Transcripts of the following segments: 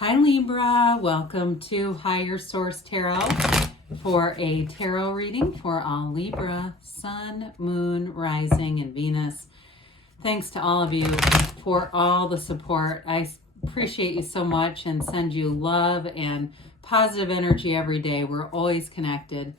Hi Libra, welcome to Higher Source Tarot for a tarot reading for all Libra, Sun, Moon, Rising, and Venus. Thanks to all of you for all the support. I appreciate you so much and send you love and positive energy every day. We're always connected.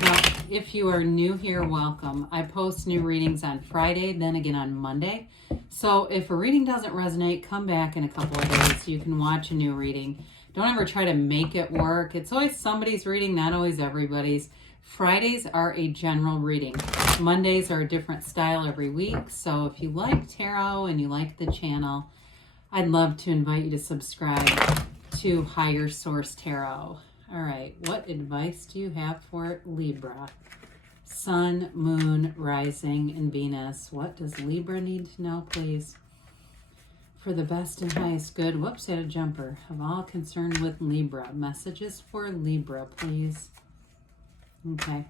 Now, if you are new here, welcome. I post new readings on Friday, then again on Monday. So if a reading doesn't resonate, come back in a couple of days. You can watch a new reading. Don't ever try to make it work. It's always somebody's reading, not always everybody's. Fridays are a general reading. Mondays are a different style every week. So if you like tarot and you like the channel, I'd love to invite you to subscribe to Higher Source Tarot. All right, what advice do you have for Libra? Sun, Moon, Rising, and Venus. What does Libra need to know, please? For the best and highest good, whoops, had a jumper, of all concerned with Libra. Messages for Libra, please. Okay.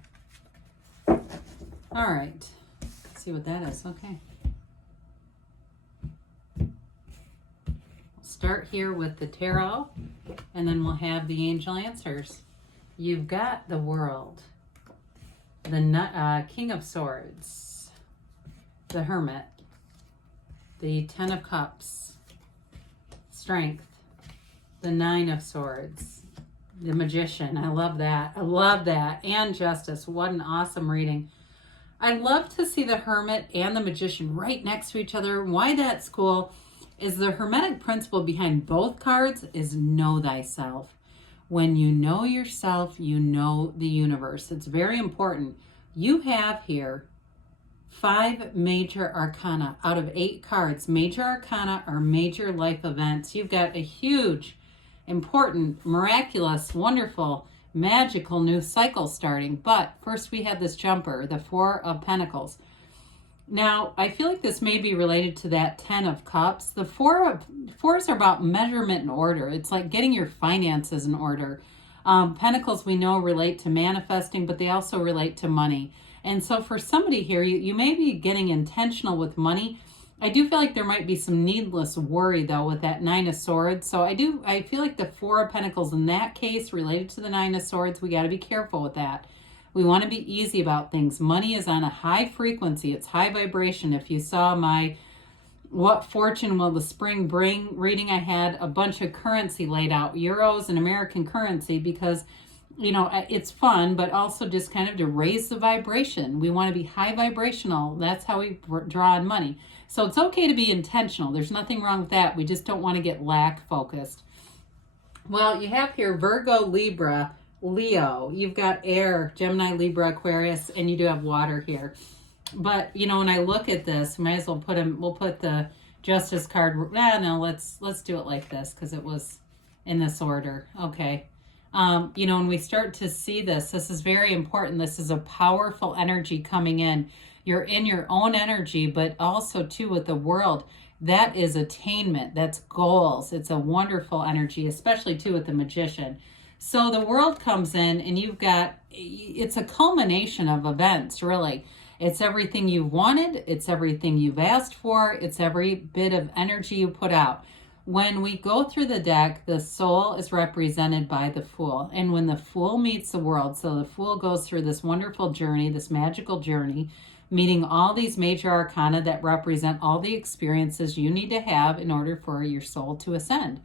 All right. Let's see what that is. Okay. We'll start here with the tarot, and then we'll have the angel answers. You've got the World, the King of Swords, the Hermit, the Ten of Cups, Strength, the Nine of Swords, the Magician. I love that. I love that. And Justice. What an awesome reading. I love to see the Hermit and the Magician right next to each other. Why that's cool is the Hermetic principle behind both cards is know thyself. When you know yourself, you know the universe. It's very important. You have here 5 major arcana out of 8 cards. Major arcana are major life events. You've got a huge, important, miraculous, wonderful, magical new cycle starting. But first we have this jumper, the 4 of Pentacles. Now, I feel like this may be related to that 10 of Cups. The 4s are about measurement and order. It's like getting your finances in order. Pentacles, we know, relate to manifesting, but they also relate to money. And so for somebody here, you may be getting intentional with money. I do feel like there might be some needless worry, though, with that 9 of Swords. So I feel like the 4 of Pentacles in that case related to the 9 of Swords, we got to be careful with that. We want to be easy about things. Money is on a high frequency. It's high vibration. If you saw my What Fortune Will the Spring Bring reading, I had a bunch of currency laid out, euros and American currency, because, you know, it's fun, but also just kind of to raise the vibration. We want to be high vibrational. That's how we draw on money. So it's okay to be intentional. There's nothing wrong with that. We just don't want to get lack focused. Well, you have here Virgo, Libra, Leo. You've got air, Gemini, Libra, Aquarius, and you do have water here. But, you know, when I look at this, might as well we'll put the Justice card. No, let's do it like this because it was in this order. Okay. You know, when we start to see this is very important. This is a powerful energy coming in. You're in your own energy, but also too with the World. That is attainment. That's goals. It's a wonderful energy, especially too with the Magician. So the World comes in and it's a culmination of events, really. It's everything you wanted. It's everything you've asked for. It's every bit of energy you put out. When we go through the deck, the Soul is represented by the Fool. And when the Fool meets the World, so the Fool goes through this wonderful journey, this magical journey, meeting all these major arcana that represent all the experiences you need to have in order for your soul to ascend.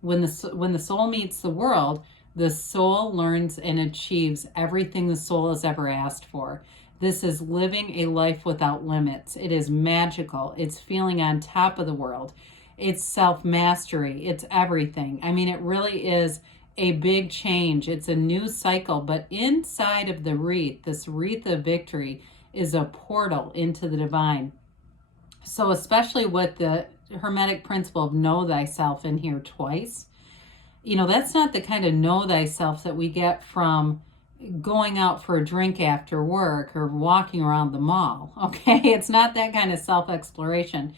When the Soul meets the World, the Soul learns and achieves everything the soul has ever asked for. This is living a life without limits. It is magical. It's feeling on top of the world. It's self-mastery. It's everything. I mean, it really is a big change. It's a new cycle. But inside of the wreath, this wreath of victory, is a portal into the divine. So especially with the Hermetic principle of know thyself in here twice, you know, that's not the kind of know thyself that we get from going out for a drink after work or walking around the mall. Okay, it's not that kind of self-exploration.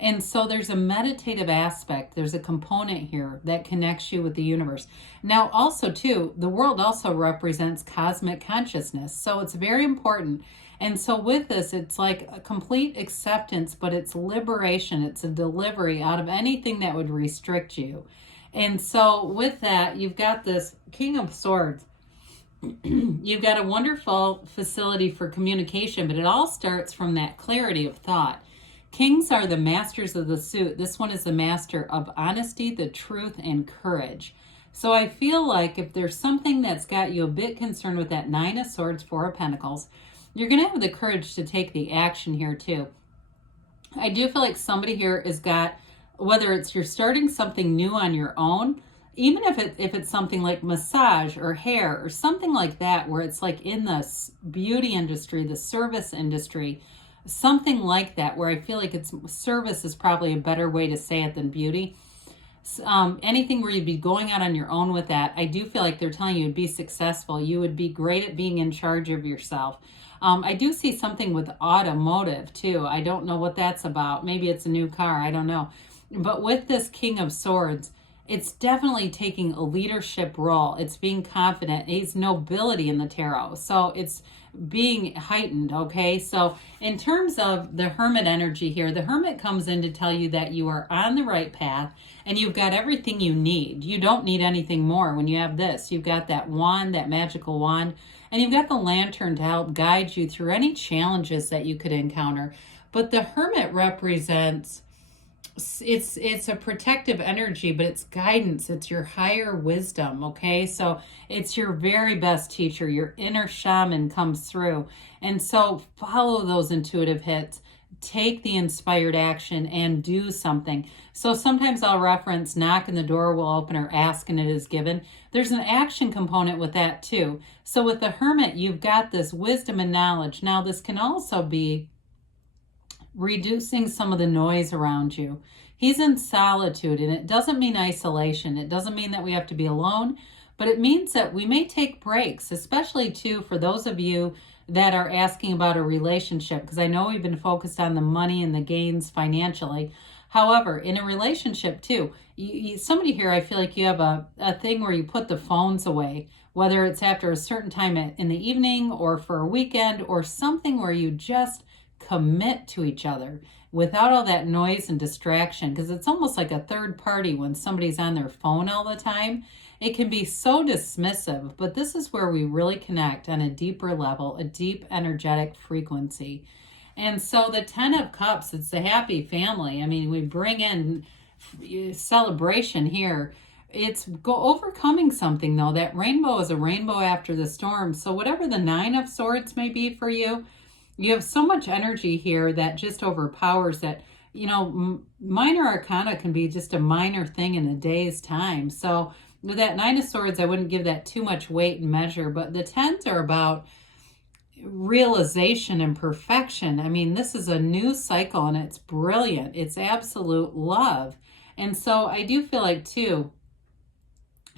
And so there's a meditative aspect. There's a component here that connects you with the universe. Now also too, the World also represents cosmic consciousness. So it's very important. And so with this, it's like a complete acceptance, but it's liberation. It's a delivery out of anything that would restrict you. And so with that, you've got this King of Swords. You've got a wonderful facility for communication, but it all starts from that clarity of thought. Kings are the masters of the suit. This one is the master of honesty, the truth, and courage. So I feel like if there's something that's got you a bit concerned with that Nine of Swords, Four of Pentacles, you're going to have the courage to take the action here too. I do feel like somebody here has got, whether it's you're starting something new on your own, even if it's something like massage or hair or something like that, where it's like in the beauty industry, the service industry, something like that, where I feel like it's service is probably a better way to say it than beauty. Anything where you'd be going out on your own with that, I do feel like they're telling you would be successful. You would be great at being in charge of yourself. I do see something with automotive too. I don't know what that's about. Maybe it's a new car. I don't know. But with this King of Swords, it's definitely taking a leadership role. It's being confident. It's nobility in the tarot. So it's being heightened, okay? So in terms of the Hermit energy here, the Hermit comes in to tell you that you are on the right path and you've got everything you need. You don't need anything more when you have this. You've got that wand, that magical wand, and you've got the lantern to help guide you through any challenges that you could encounter. But the Hermit represents, it's a protective energy, but it's guidance. It's your higher wisdom, okay? So it's your very best teacher. Your inner shaman comes through. And so follow those intuitive hits. Take the inspired action and do something. So sometimes I'll reference knock and the door will open, or ask and it is given. There's an action component with that too. So with the Hermit, you've got this wisdom and knowledge. Now this can also be reducing some of the noise around you. He's in solitude, and it doesn't mean isolation. It doesn't mean that we have to be alone, but it means that we may take breaks, especially too for those of you that are asking about a relationship, because I know we've been focused on the money and the gains financially. However, in a relationship too, somebody here, I feel like you have a thing where you put the phones away, whether it's after a certain time in the evening or for a weekend or something where you just commit to each other without all that noise and distraction, because it's almost like a third party when somebody's on their phone all the time. It can be so dismissive, but this is where we really connect on a deeper level, a deep energetic frequency. And so the 10 of Cups, it's the happy family. I mean, we bring in celebration here. It's overcoming something though. That rainbow is a rainbow after the storm. So whatever the 9 of Swords may be for you, you have so much energy here that just overpowers that, you know, minor arcana can be just a minor thing in a day's time. So with that 9 of Swords, I wouldn't give that too much weight and measure, but the 10s are about realization and perfection. I mean, this is a new cycle and it's brilliant. It's absolute love. And so I do feel like too,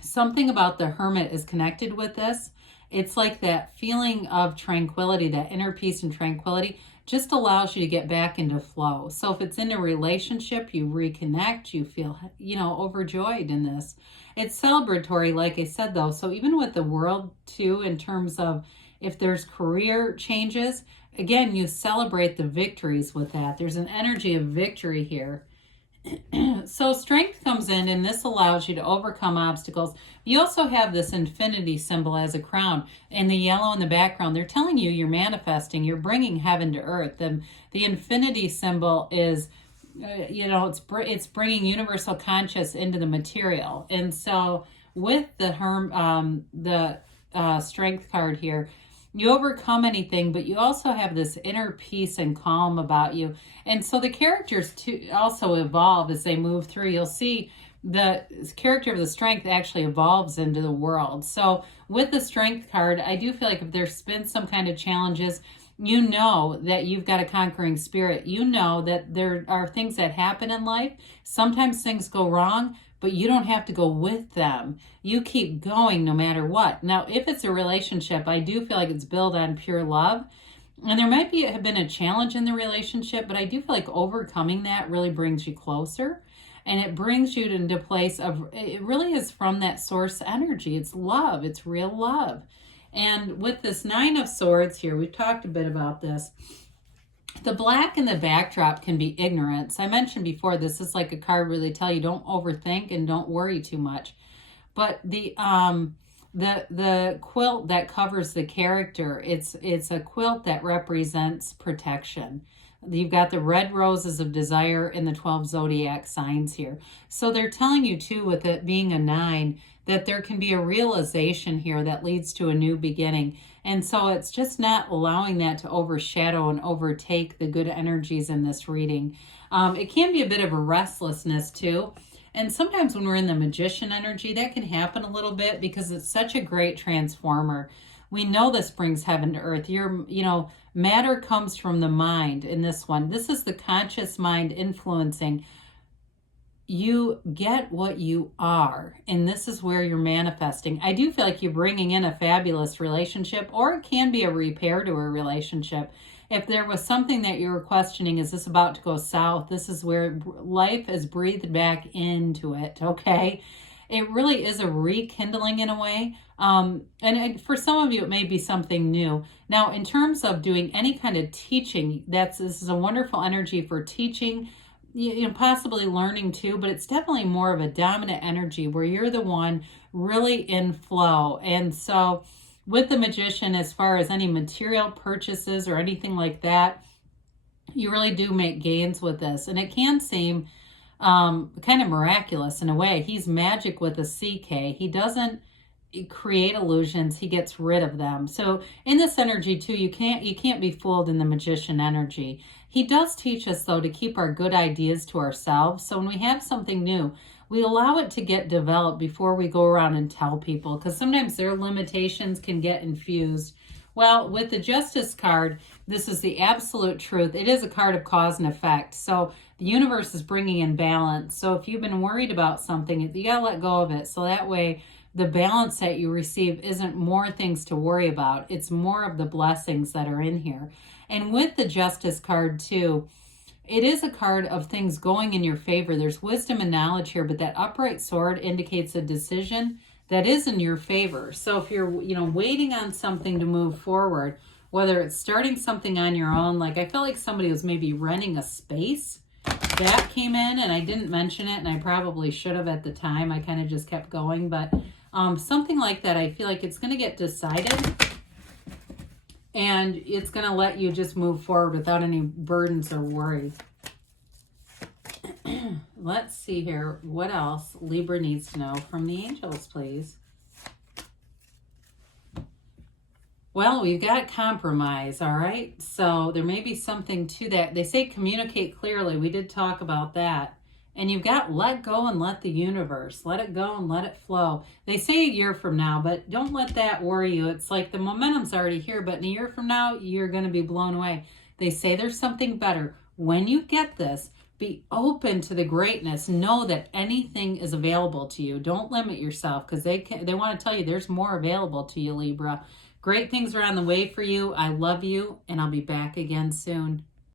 something about the Hermit is connected with this. It's like that feeling of tranquility, that inner peace and tranquility just allows you to get back into flow. So if it's in a relationship, you reconnect, you feel, you know, overjoyed in this. It's celebratory, like I said, though. So even with the world too, in terms of if there's career changes, again, you celebrate the victories with that. There's an energy of victory here. So strength comes in, and this allows you to overcome obstacles. You also have this infinity symbol as a crown, and the yellow in the background. They're telling you you're manifesting, you're bringing heaven to earth. And the infinity symbol is, you know, it's bringing universal conscious into the material. And so with the strength card here, you overcome anything, but you also have this inner peace and calm about you. And so the characters too also evolve as they move through. You'll see the character of the strength actually evolves into the world. So with the strength card, I do feel like if there's been some kind of challenges, you know that you've got a conquering spirit. You know that there are things that happen in life. Sometimes things go wrong, but you don't have to go with them. You keep going no matter what. Now, if it's a relationship, I do feel like it's built on pure love. And there might have been a challenge in the relationship, but I do feel like overcoming that really brings you closer. And it brings you into a place of, it really is from that source energy. It's love. It's real love. And with this 9 of Swords here, we've talked a bit about this. The black in the backdrop can be ignorance. I mentioned before, this is like a card where they tell you don't overthink and don't worry too much. But the quilt that covers the character, it's a quilt that represents protection. You've got the red roses of desire in the 12 zodiac signs here. So they're telling you too, with it being a 9, that there can be a realization here that leads to a new beginning. And so it's just not allowing that to overshadow and overtake the good energies in this reading. It can be a bit of a restlessness too. And sometimes when we're in the magician energy, that can happen a little bit because it's such a great transformer. We know this brings heaven to earth. Matter comes from the mind in this one. This is the conscious mind influencing. You get what you are, and this is where you're manifesting. I do feel like you're bringing in a fabulous relationship, or it can be a repair to a relationship. If there was something that you were questioning, is this about to go south? This is where life is breathed back into it, okay? It really is a rekindling in a way. And for some of you, it may be something new. Now, in terms of doing any kind of teaching, this is a wonderful energy for teaching, possibly learning too, but it's definitely more of a dominant energy where you're the one really in flow. And so with the magician, as far as any material purchases or anything like that, you really do make gains with this. And it can seem kind of miraculous in a way. He's magic with a CK. He doesn't create illusions, he gets rid of them. So in this energy too, you can't be fooled in the magician energy. He does teach us though to keep our good ideas to ourselves. So when we have something new, we allow it to get developed before we go around and tell people, because sometimes their limitations can get infused. Well, with the Justice card, this is the absolute truth. It is a card of cause and effect. So the universe is bringing in balance. So if you've been worried about something, you got to let go of it. So that way the balance that you receive isn't more things to worry about. It's more of the blessings that are in here. And with the Justice card too, it is a card of things going in your favor. There's wisdom and knowledge here, but that upright sword indicates a decision that is in your favor. So if you're, waiting on something to move forward, whether it's starting something on your own, like I feel like somebody was maybe renting a space, that came in and I didn't mention it, and I probably should have at the time. I kind of just kept going, but something like that, I feel like it's going to get decided and it's going to let you just move forward without any burdens or worry. Let's see here. What else Libra needs to know from the angels, please? Well, we've got compromise, all right? So there may be something to that. They say communicate clearly. We did talk about that. And you've got let go and let the universe. Let it go and let it flow. They say a year from now, but don't let that worry you. It's like the momentum's already here, but in a year from now, you're going to be blown away. They say there's something better. When you get this, be open to the greatness. Know that anything is available to you. Don't limit yourself, because they want to tell you there's more available to you, Libra. Great things are on the way for you. I love you, and I'll be back again soon.